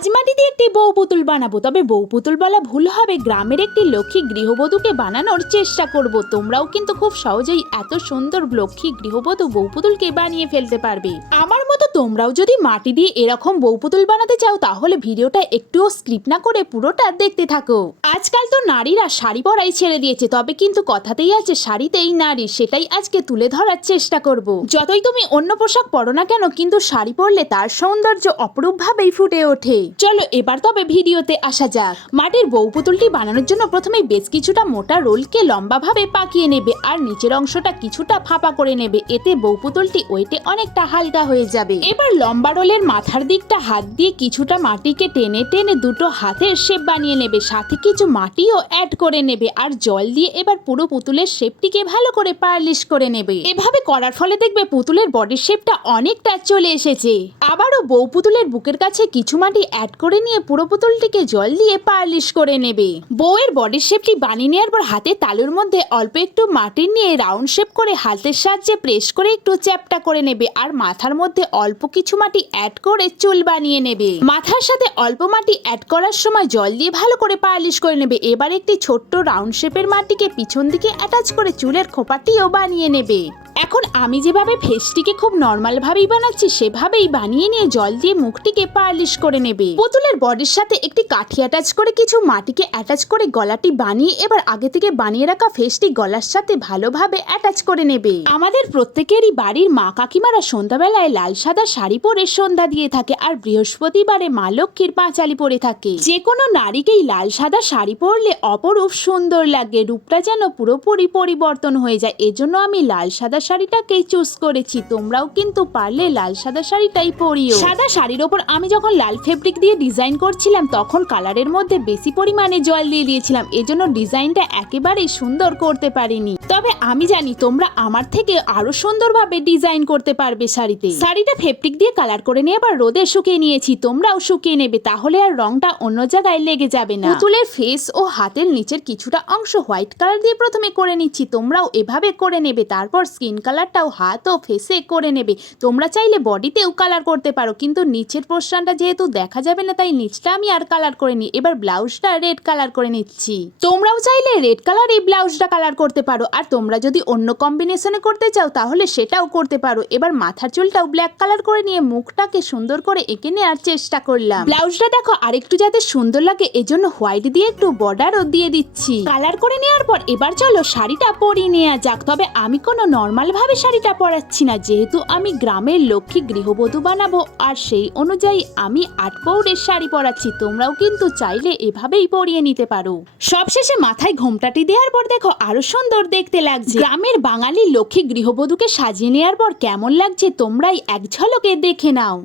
আজ মাটি দিয়ে একটি বউ পুতুল বানাবো। তবে বউ পুতুল বলা ভুল হবে। গ্রামের একটি লক্ষ্মী গৃহবধূকে বানানোর চেষ্টা করব। তোমরাও কিন্তু খুব সহজেই এত সুন্দর লক্ষ্মী গৃহবধূ বউ পুতুলকে বানিয়ে ফেলতে পারবে। আমার মতো তোমরাও যদি মাটি দিয়ে এরকম বউ পুতুল বানাতে চাও, তাহলে ভিডিওটা একটুও স্ক্রিপ্ট না করে পুরোটা দেখতে থাকো। আজকাল তো নারীরা শাড়ি পরাই ছেড়ে দিয়েছে, তবে কিন্তু কথাতেই আছে, শাড়িতেই নারী। সেটাই আজকে তুলে ধরার চেষ্টা করব। যতই তুমি অন্য পোশাক পরো না কেন, কিন্তু শাড়ি পরলে তার সৌন্দর্য অপরূপভাবেই ফুটে ওঠে। চলো এবার তবে ভিডিওতে আসা যাক। মাটির বউ পুতুলটি বানানোর জন্য প্রথমে বেশ কিছুটা মোটা রোলকে লম্বাভাবে পাকিয়ে নেবে আর নিচের অংশটা কিছুটা ফাঁপা করে নেবে। এতে বউ পুতুলটি ওয়েটে অনেকটা হালকা হয়ে যাবে। এবার লম্বা রোলের মাথার দিকটা হাত দিয়ে কিছুটা মাটিকে টেনে টেনে দুটো হাতের শেপ বানিয়ে নেবে। সাথে কিছু মাটিও অ্যাড করে নেবে আর জল দিয়ে এবার পুরো পুতুলের শেপটিকে ভালো করে পালিশ করে নেবে। এভাবে করার ফলে দেখবে পুতুলের বডির শেপটা অনেকটা চলে এসেছে। আবারও বউ পুতুলের বুকের কাছে কিছু মাটি অ্যাড করে নিয়ে পুরো বোতলটিকে জল দিয়ে পালিশ করে নেবে। বউয়ের বডির শেপটি বানিয়ে নেওয়ার পর হাতে তালুর মধ্যে অল্প একটু মাটি নিয়ে রাউন্ড শেপ করে হাতের সাহায্যে প্রেস করে একটু চ্যাপটা করে নেবে আর মাথার মধ্যে অল্প কিছু মাটি অ্যাড করে চুল বানিয়ে নেবে। মাথার সাথে অল্প মাটি অ্যাড করার সময় জল দিয়ে ভালো করে পালিশ করে নেবে। এবার একটি ছোট্ট রাউন্ড শেপের মাটিকে পিছন দিকে অ্যাটাচ করে চুলের খোপাটিও বানিয়ে নেবে। এখন আমি যেভাবে ফেসটিকে খুব নর্মাল ভাবেই বানাচ্ছি, সেভাবেই বানিয়ে নিয়ে জল দিয়ে মুখটিকে পালিশ করে নেবে। পুতুলের বডির সাথে একটি কাঠি অ্যাটাচ করে কিছু মাটিকে অ্যাটাচ করে গলাটি বানিয়ে এবার আগে থেকে বানিয়ে রাখা ফেসটি গলার সাথে ভালোভাবে অ্যাটাচ করে নেবে। আমাদের প্রত্যেকেরই বাড়ির মা কাকিমারা সন্ধ্যাবেলায় লাল সাদা শাড়ি পরে সন্ধ্যা দিয়ে থাকে আর বৃহস্পতিবারে মা লক্ষ্মীর পাঁচালি পরে থাকে। যে কোনো নারীকেই লাল সাদা শাড়ি পরলে অপরূপ সুন্দর লাগে, রূপটা যেন পুরোপুরি পরিবর্তন হয়ে যায়। এজন্য আমি লাল সাদা শাড়িটাকেই চুজ করেছি। তোমরাও কিন্তু পারলে লাল সাদা শাড়িটাই পরিও। সাদা শাড়ির ওপর আমি যখন লাল ফেব্রিক দিয়ে ডিজাইন করছিলাম, তখন কালারের মধ্যে বেশি পরিমাণে জল দিয়ে দিয়েছিলাম। এজন্য ডিজাইনটা একেবারেই সুন্দর করতে পারিনি। তবে আমি জানি তোমরা আমার থেকে আরও সুন্দরভাবে ডিজাইন করতে পারবে শাড়িতে। শাড়িটা ফেব্রিক দিয়ে কালার করে নিয়ে এবার রোদে শুকিয়ে নিয়েছি, তোমরাও শুকিয়ে নেবে, তাহলে আর রংটা অন্য জায়গায় লেগে যাবে না। পুতুলের ফেস ও হাতের নিচের কিছুটা অংশ হোয়াইট কালার দিয়ে প্রথমে করে নিচ্ছি, তোমরাও এভাবে করে নেবে, তারপর স্কিন কালারটাও হাত ও ফেসে করে নেবে। তোমরা চাইলে বডিতেও কালার করতে পারো, কিন্তু নিচের পোর্শনটা যেহেতু দেখা যাবে না, তাই নিচটা আমি আর কালার করে নিই এবার ব্লাউজটা রেড কালার করে নিচ্ছি। তোমরাও চাইলে রেড কালার এই ব্লাউজটা কালার করতে পারো, আর তোমরা যদি অন্য কম্বিনেশনে করতে চাও, তাহলে সেটাও করতে পারো। এবার মাথার চুলটাও ব্ল্যাক কালার করে নিয়ে মুখটাকে সুন্দর করে এঁকে নেওয়ার চেষ্টা করলাম। ব্লাউজটা দেখো, আরেকটু যাতে সুন্দর লাগে, এজন্য হোয়াইট দিয়ে একটু বর্ডারও দিয়ে দিচ্ছি। কালার করে নেওয়ার পর এবার চলো শাড়িটা পরিয়ে নেওয়া যাক। তবে আমি কোনো নর্মাল ভাবে শাড়িটা পরাচ্ছি না। যেহেতু আমি গ্রামের লক্ষ্মী গৃহবধূ বানাবো, আর সেই অনুযায়ী আমি আট পৌরের শাড়ি পরাচ্ছি। তোমরাও কিন্তু চাইলে এভাবেই পরিয়ে নিতে পারো। সবশেষে মাথায় ঘোমটাটি দেওয়ার পর দেখো, আরও সুন্দর দেখতে লাগছে। গ্রামের বাঙালি লক্ষ্মী গৃহবধূকে সাজিয়ে নেওয়ার পর কেমন লাগছে তোমরাই এক ঝলকে দেখে নাও।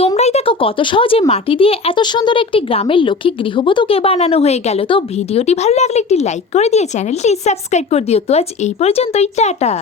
তোমরাই দেখো কত সহজে মাটি দিয়ে এত সুন্দর একটি গ্রামের লক্ষ্মী গৃহবধূকে বানানো হয়ে গেল। তো ভিডিওটি ভালো লাগলে একটি লাইক করে দিয়ে চ্যানেলটি সাবস্ক্রাইব করে দিও। তো আজ এই পর্যন্তই, টাটা।